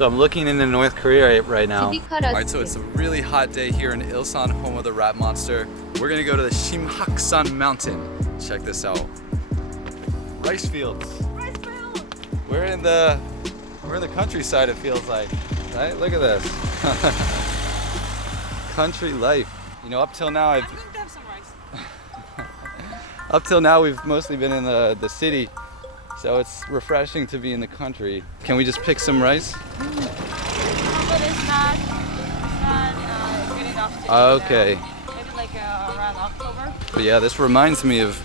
So I'm looking into North Korea right now. Alright, so it's a really hot day here in Ilsan, home of the rat monster. We're gonna go to the Shimhaksan mountain. Check this out. Rice fields. Rice fields. We're in the countryside, it feels like. Right? Look at this. Country life. You know, up till now I'm going to have some rice. up till now we've mostly been in the city. So it's refreshing to be in the country. Can we just pick some rice? But it's not good enough to Okay. maybe like around October. But yeah, this reminds me of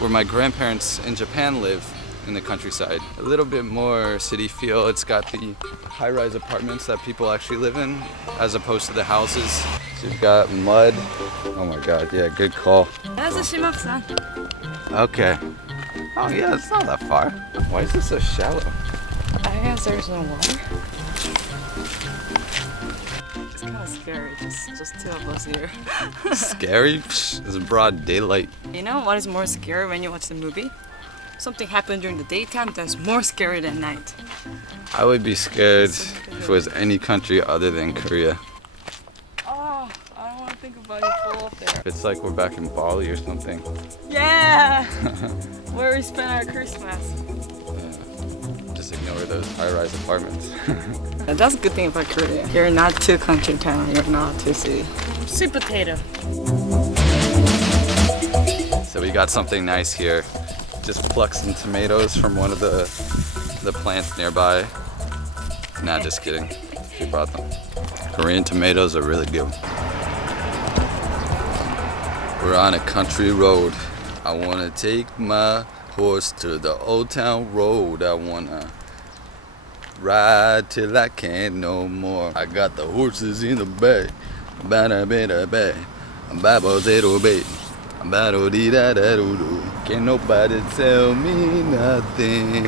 where my grandparents in Japan live in the countryside. A little bit more city feel. It's got the high-rise apartments that people actually live in as opposed to the houses. So you've got mud. Oh my God, yeah, good call. That's a Shimhaksan. Okay. Oh yeah, it's not that far. Why is this so shallow? I guess there's no water. It's kind of scary, just two of us here. Scary? Psh, it's broad daylight. You know what is more scary when you watch the movie? Something happened during the daytime that's more scary than night. I would be scared if it was any country other than Korea. Oh, I don't want to think about you fall up there. It's like we're back in Bali or something. Yeah! Where we spent our Christmas. Just ignore those high-rise apartments. That's a good thing about Korea. You're not too country town, you're not too city. Sweet potato. So we got something nice here. Just pluck some tomatoes from one of the plants nearby. Nah, just kidding. We brought them. Korean tomatoes are really good. We're on a country road. I wanna take my horse to the old town road. I wanna ride till I can't no more. I got the horses in the back. Bada bada bada. Babo zero bait. Bado dee da da do do. Can't nobody tell me nothing.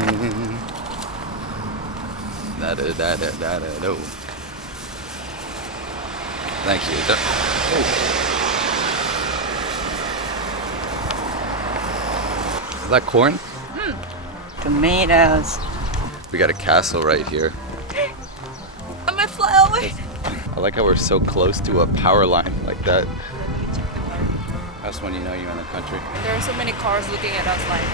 Da da da da da da do. Thank you. Oh. Is that corn? Tomatoes. We got a castle right here. I'm gonna fly away. I like how we're so close to a power line like that. That's when you know you're in the country. There are so many cars looking at us like,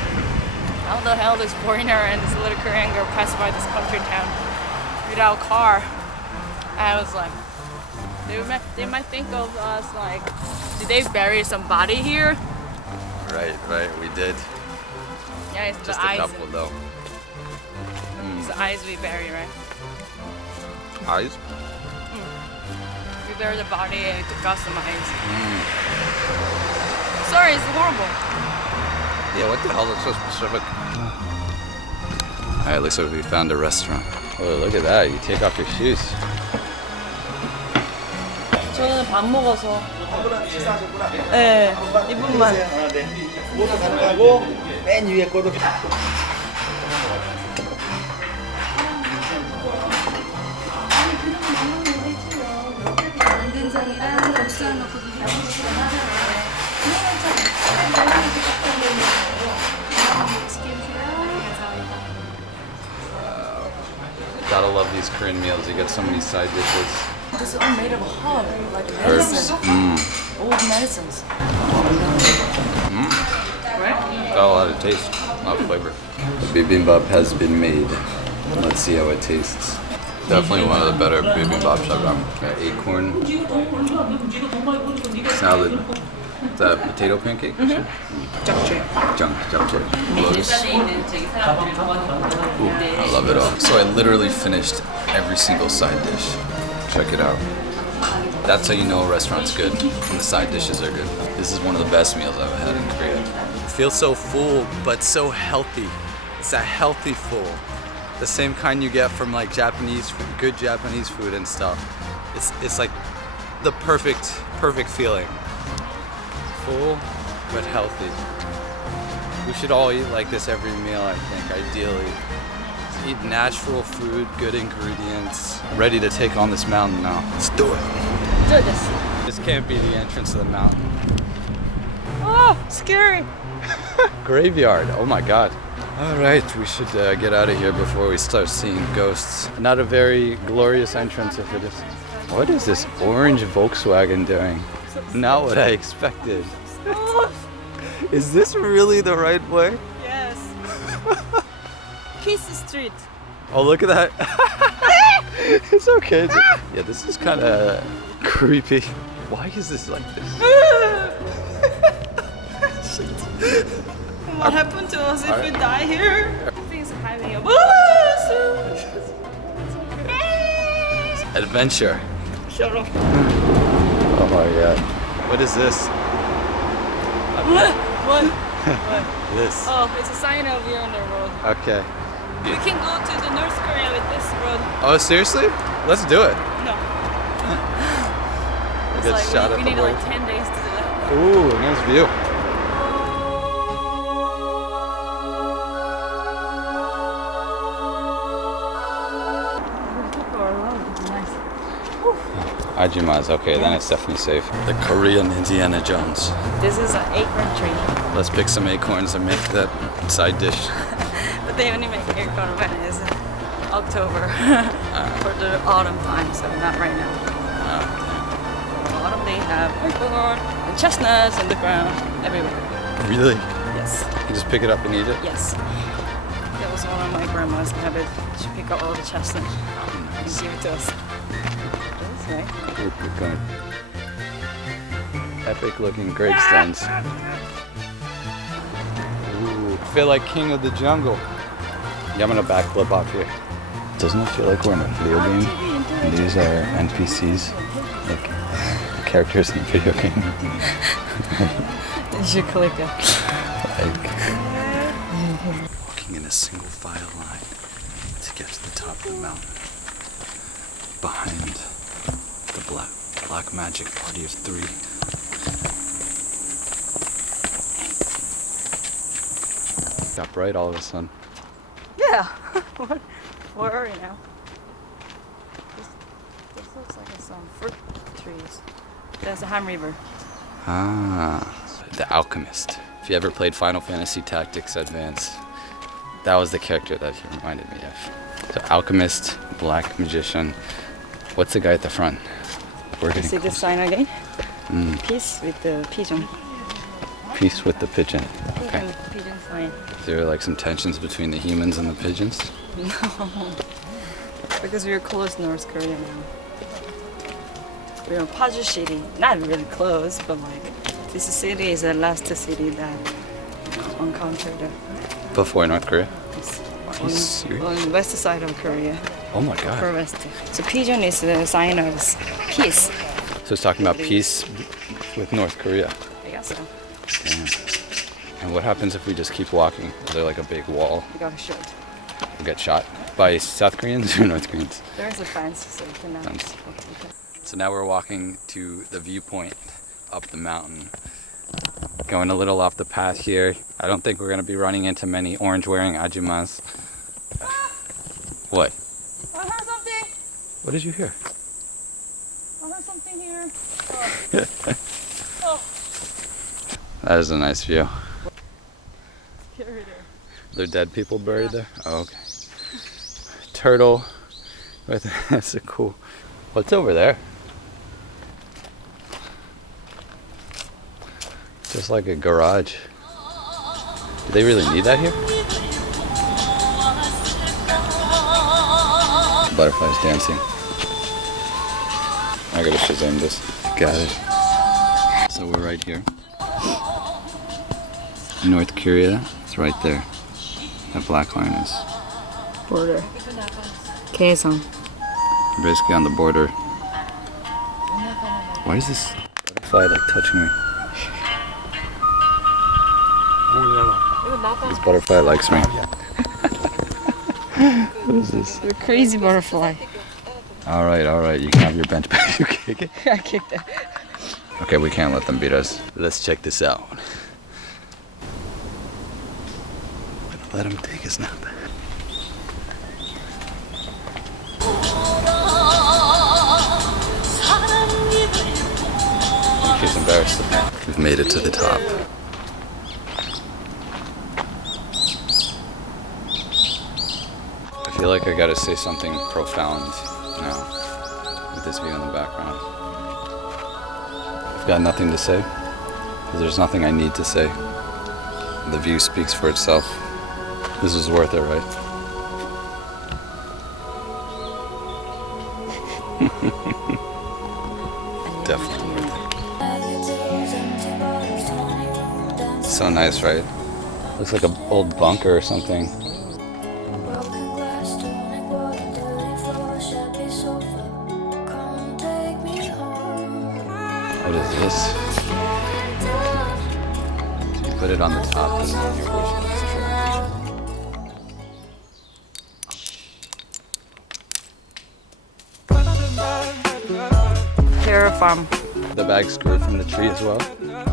how the hell this foreigner and this little Korean girl passed by this country town without a car? And I was like, they might think of us like, did they bury somebody here? Right, we did. Yeah, it's Just the a eyes. couple though. It's the eyes we bury, right? Eyes? We bury the body and took out some eyes. Sorry, it's horrible. Yeah, what the hell is so specific? Alright, looks like we found a restaurant. Oh, look at that. You take off your shoes. 저는 밥 먹어서. 네, 이분만. 모두 가능하고 맨 위에 거도 Gotta love these Korean meals. You get so many side dishes. This is all made of herb, like Herbs. medicine. Old medicines. Right? Got a lot of taste, a lot of flavor. The bibimbap has been made. Let's see how it tastes. Definitely one of the better bibimbaps I've done. Got acorn salad. Is that a potato pancake? Japchae. Japchae. Lotus. Ooh, I love it all. So I literally finished every single side dish. Check it out. That's how you know a restaurant's good, when the side dishes are good. This is one of the best meals I've had in Korea. It feels so full, but so healthy. It's a healthy full. The same kind you get from like Japanese food, good Japanese food and stuff. It's like the perfect feeling. Full, but healthy. We should all eat like this every meal, I think, ideally. Eat natural food, good ingredients. Ready to take on this mountain now. Let's do it. Do this. This can't be the entrance to the mountain. Oh, scary. Graveyard, oh my God. All right, we should get out of here before we start seeing ghosts. Not a very glorious entrance if it is. What is this orange Volkswagen doing? Not what I expected. Is this really the right way? Yes. Kiss Street. Oh, look at that. It's okay. Yeah, this is kind of creepy. Why is this like this? What happened to us if we die here? Things hiding up. Adventure. Shut up. Oh my god. What is this? What? This. Oh, it's a sign of you're on the road. Okay. We can go to the North Korea with this road. Oh, seriously? Let's do it. No. We'll It's get like shot we at need the like way. 10 days to do that. Ooh, nice view. People are around. It's nice. Ajima's okay, then it's definitely safe. The Korean Indiana Jones. This is an acorn tree. Let's pick some acorns and make that side dish. But they only make acorn when it's October for the autumn time, so not right now. For autumn they have acorn and chestnuts on the ground everywhere. Really? Yes, You just pick it up and eat it? yes. That was one of my grandma's habit. She pick up all the chestnut and give it to us. That's right. Ooh, good going. Epic looking gravestones. Ooh, I feel like king of the jungle. Yeah, I'm gonna backflip off here. Doesn't it feel like we're in a video game? And these are NPCs, like characters in a video game. You should click it. Walking in a single file line to get to the top of the mountain. Behind the black magic party of 3. Got bright all of a sudden. Yeah. Where are we now? This looks like some fruit trees. There's the Ham River. Ah, the alchemist. If you ever played Final Fantasy Tactics Advance, that was the character that he reminded me of. So alchemist, black magician. What's the guy at the front? We're getting See the close. sign again? Mm, Peace with the pigeon. peace with the pigeon. Okay. Pigeon sign. Is there like some tensions between the humans and the pigeons? No. Because we're close to North Korea now. We're in Paju City. Not really close, but like this city is the last city that encountered Before North Korea? this Are you serious? on the west side of Korea. Oh my For god. west. So pigeon is the sign of peace. So it's talking about peace with North Korea. I guess so. Damn. And what happens if we just keep walking? Is there like a big wall? We got a shot. We'll get shot by South Koreans or North Koreans? There is a fence, so you cannot. Fence. So now we're walking to the viewpoint up the mountain. Going a little off the path here. I don't think we're going to be running into many orange-wearing ajumas. What? I heard something. What did you hear? I heard something here. That is a nice view. Here it is. There are dead people buried there? Oh, okay. Turtle. That's a cool. What's over there? Just like a garage. Do they really need that here? Butterflies dancing. I gotta Shazam this. Got it. So we're right here. North Korea, it's right there. That black line is Border. Kaesong. basically on the border. Why is this butterfly like touching me? This butterfly likes me. What is this? You're a crazy butterfly. All right, you can have your bench back. You kick it. I kicked it. Okay, we can't let them beat us. Let's check this out. Let him take his nap. She's embarrassed. We've made it to the top. feel like I gotta say something profound now with this view in the background. I've got nothing to say, because there's nothing I need to say. The view speaks for itself. This is worth it, right? Definitely worth it. So nice, right? Looks like an old bunker or something. What is this? So you put it on the top and then your wish comes true. Terraform. The bags grew from the tree as well? No,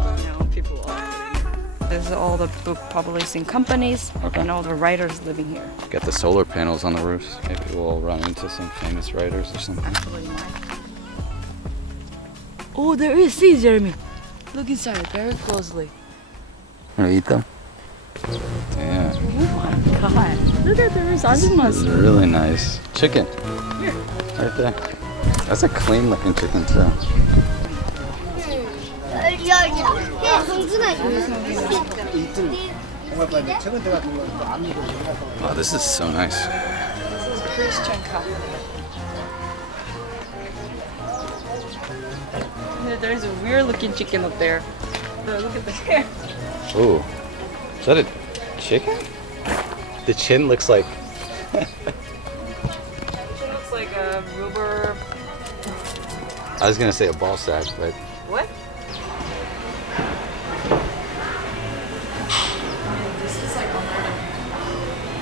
people are. There's all the book publishing companies and all the writers living here. Get the solar panels on the roofs. Maybe we'll run into some famous writers or something. Absolutely not. Oh, there is. See, Jeremy. Look inside very closely. Wanna eat them? Yeah. Oh my god. Look at the This is really nice. Chicken. Here. Right there. That's a clean looking chicken too. Wow, this is so nice. This is Christian coffee. There's a weird looking chicken up there. Look at the hair. Ooh. Is that a chicken? The chin looks like... It looks like a rubber... I was gonna say a ball sack, but... What? This is like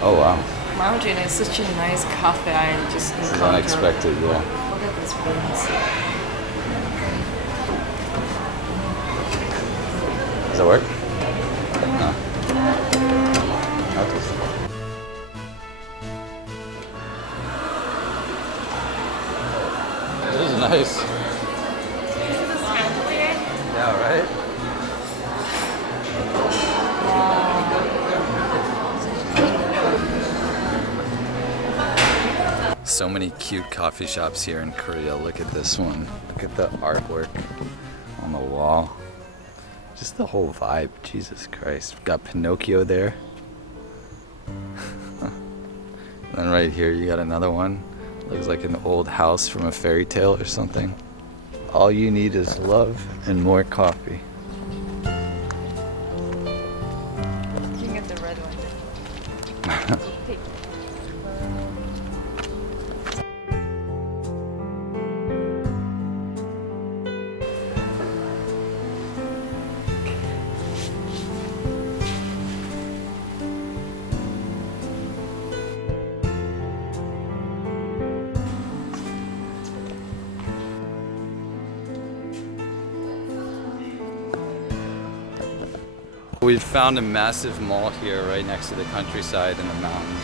Oh wow. mountain is such a nice cafe. I just This is encountered. unexpected, yeah. Look at this beans. Does that work? No. Okay. This is nice. Yeah, right? So many cute coffee shops here in Korea. Look at this one. Look at the artwork on the wall. Just the whole vibe. Jesus Christ. We've got Pinocchio there. Then right here you got another one. Looks like an old house from a fairy tale or something. All you need is love and more coffee. You can get the red one. Take it. We've found a massive mall here right next to the countryside in the mountains.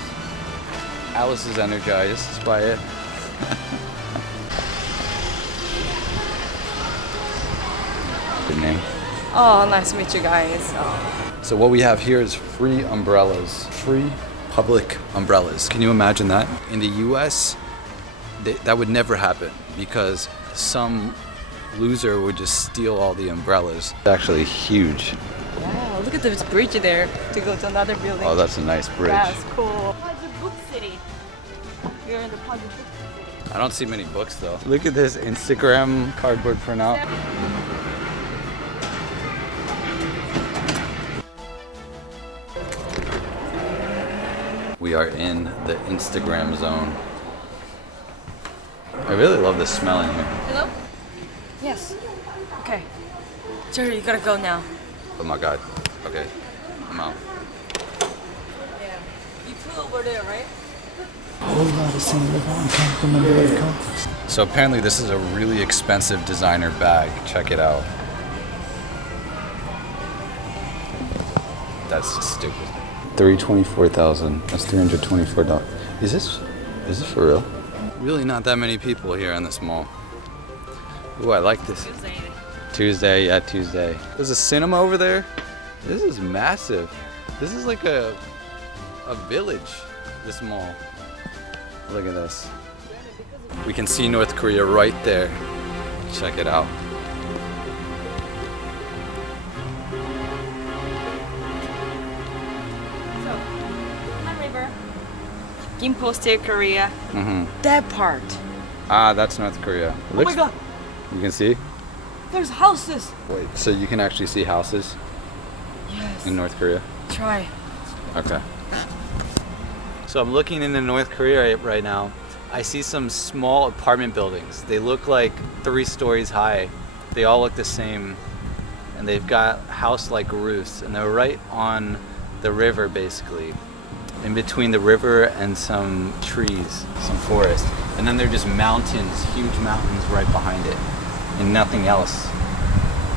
Alice is energized by it. Good name. Oh, nice to meet you guys. Oh. So what we have here is free umbrellas. Free public umbrellas. Can you imagine that? In the US, that would never happen because some loser would just steal all the umbrellas. It's actually huge. Wow, look at this bridge there to go to another building. Oh, that's a nice bridge. That's cool. Puzzle Book City. We're in the Puzzle Book City. I don't see many books though. Look at this Instagram cardboard printout. We are in the Instagram zone. I really love the smell in here. Hello? Yes. Okay. Jerry, you gotta go now. Oh my god. Okay. I'm out. Yeah. You flew over there, right? So apparently this is a really expensive designer bag. Check it out. That's just stupid. $324,000. That's $324. Is this for real? Really not that many people here in this mall. Ooh, I like this. Tuesday, yeah, Tuesday. There's a cinema over there. This is massive. This is like a village, this mall. Look at this. We can see North Korea right there. Check it out. So, Han River, Gimpo State, Korea. That part. Ah, that's North Korea. Oh my God, You can see? there's houses. Wait, so you can actually see houses Yes. in North Korea? Try. Okay. So I'm looking into North Korea right now. I see some small apartment buildings. They look like 3 stories high. They all look the same, and they've got house-like roofs, and they're right on the river, basically, in between the river and some trees, some forest. And then they're just mountains, huge mountains right behind it, and nothing else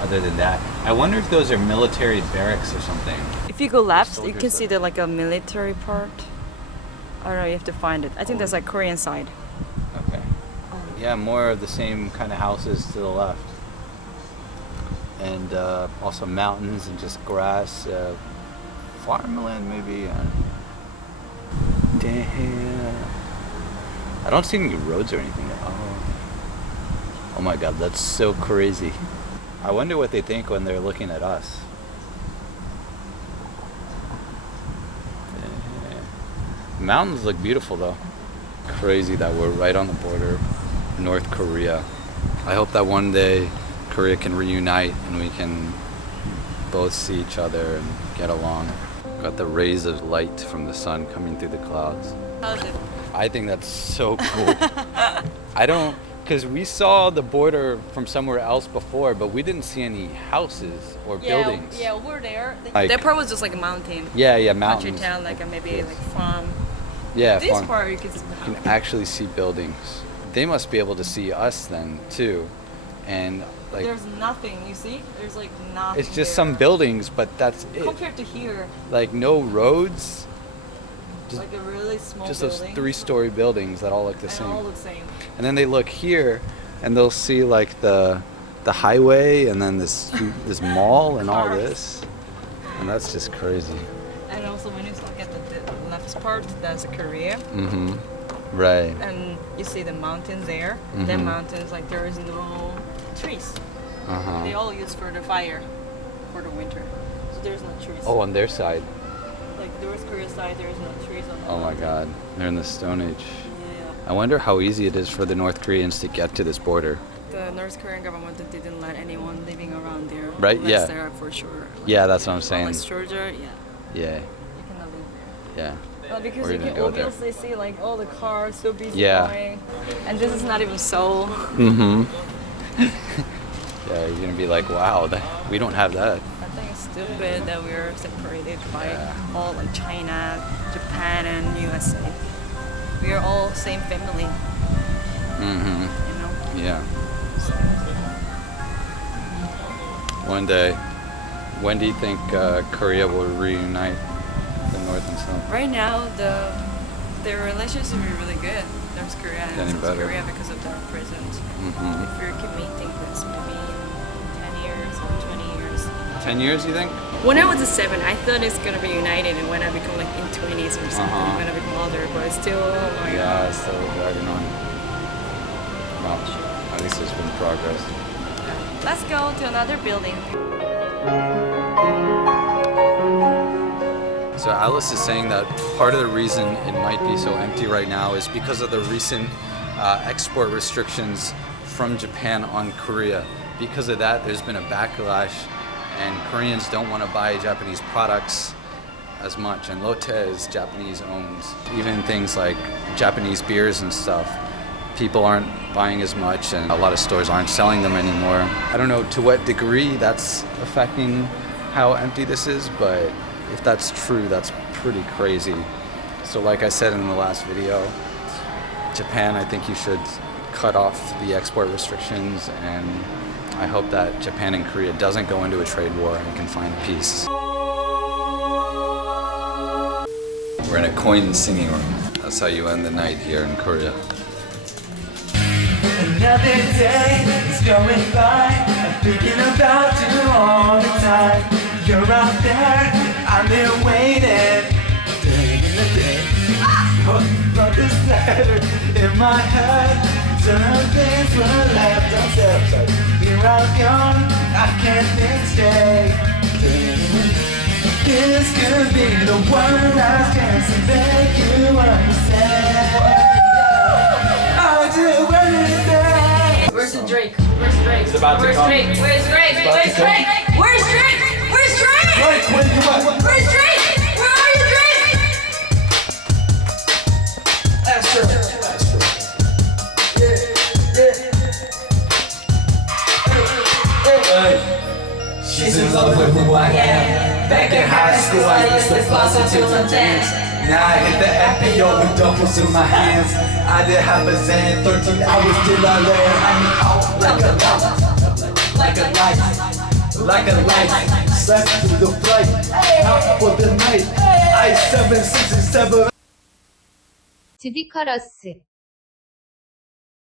other than that. I wonder if those are military barracks or something. If you go left, you Soldiers can see the like a military part. I don't know, you have to find it. I think that's like Korean side. Okay. Yeah, more of the same kind of houses to the left. And also mountains and just grass, farmland maybe. Damn. I don't see any roads or anything. Oh my God, that's so crazy. I wonder what they think when they're looking at us. Mountains look beautiful though. Crazy that we're right on the border of North Korea. I hope that one day Korea can reunite and we can both see each other and get along. Got the rays of light from the sun coming through the clouds. How's it? I think that's so cool. I don't, because we saw the border from somewhere else before, but we didn't see any houses or buildings. Yeah, over there. Like- that part was just like a mountain. Yeah, Country mountains. town, like a maybe like farm. Yeah, This farm. part you can see. You can actually see buildings. They must be able to see us then too, and like There's nothing, you see? There's like nothing. it's just there. some buildings, but that's it. Compared to here, Like no roads, just, like a really small just building. those 3-story buildings that all look the and same. all the same. And then they look here, and they'll see like the highway, and then this mall and all Cars. this, and that's just crazy. And also when you look at the left part, that's Korea. Mm-hmm. Right. And you see the mountains there. The Mhm. mountains, like there is no trees. Uh-huh. They all use for the fire, for the winter. So there's no trees. Oh, on their side. Like the North Korea side, there is no trees on the Oh my mountain. God, they're in the Stone Age. Yeah. I wonder how easy it is for the North Koreans to get to this border. The North Korean government didn't let anyone living around there. Right, Unless yeah. they're for sure. Like, Yeah, that's what I'm saying. Unless soldier, yeah, Yeah, you cannot live there. yeah. Well, because We're you gonna can go there. obviously see like all the cars so busy Yeah. going. And this is not even Seoul. Mm-hmm. Yeah, you're gonna be like, wow, we don't have that. I think it's stupid that we're separated by Yeah. all like China, Japan, and USA. We are all same family, Mm-hmm. you know. Yeah. One day, when do you think Korea will reunite the North and South? Right now, their relations are really good. North Korea and Getting South better. Korea because of their present. Mm-hmm. If we keep meeting this, maybe in 10 years or 20 years. 10 years, you think? When I was 7, I thought it's gonna be united, and when I become like in 20s or something, Uh-huh. when I become older, but it's still, oh my Yeah, god. it's still dragging on. Well, at least there's been progress. Let's go to another building. So Alice is saying that part of the reason it might be so empty right now is because of the recent export restrictions from Japan on Korea. Because of that, there's been a backlash, and Koreans don't want to buy Japanese products as much, and Lotte is Japanese owned. Even things like Japanese beers and stuff, people aren't buying as much, and a lot of stores aren't selling them anymore. I don't know to what degree that's affecting how empty this is, but if that's true, that's pretty crazy. So like I said in the last video, Japan, I think you should cut off the export restrictions, and I hope that Japan and Korea doesn't go into a trade war and can find peace. We're in a coin singing room. That's how you end the night here in Korea. Another day is going by. I'm thinking about you all the time. You're out there, I'm there waiting. Day in the day, but this night. better in my head. Some things were left unsaid. Here I'm gone, I can't think straight. This could be the one last chance to make you understand. I do anything. Where's the Drake? Where's Drake? It's about to Where's come. Drake? Where's Drake? Where's Drake? Where's Drake? Where's Drake? Drake, where you at? Where's Drake? Where are you, Drake? Astro. She's in love with who I am. Back in high school, I used to prostitute and dance. Now I hit the FBO with duffels in my hands. I did half a Zan, 13 hours till I land. I'm out like a light, like a light, like a light. Slept through the flight, out for the night. I 7, 6, and 7. 드디카러스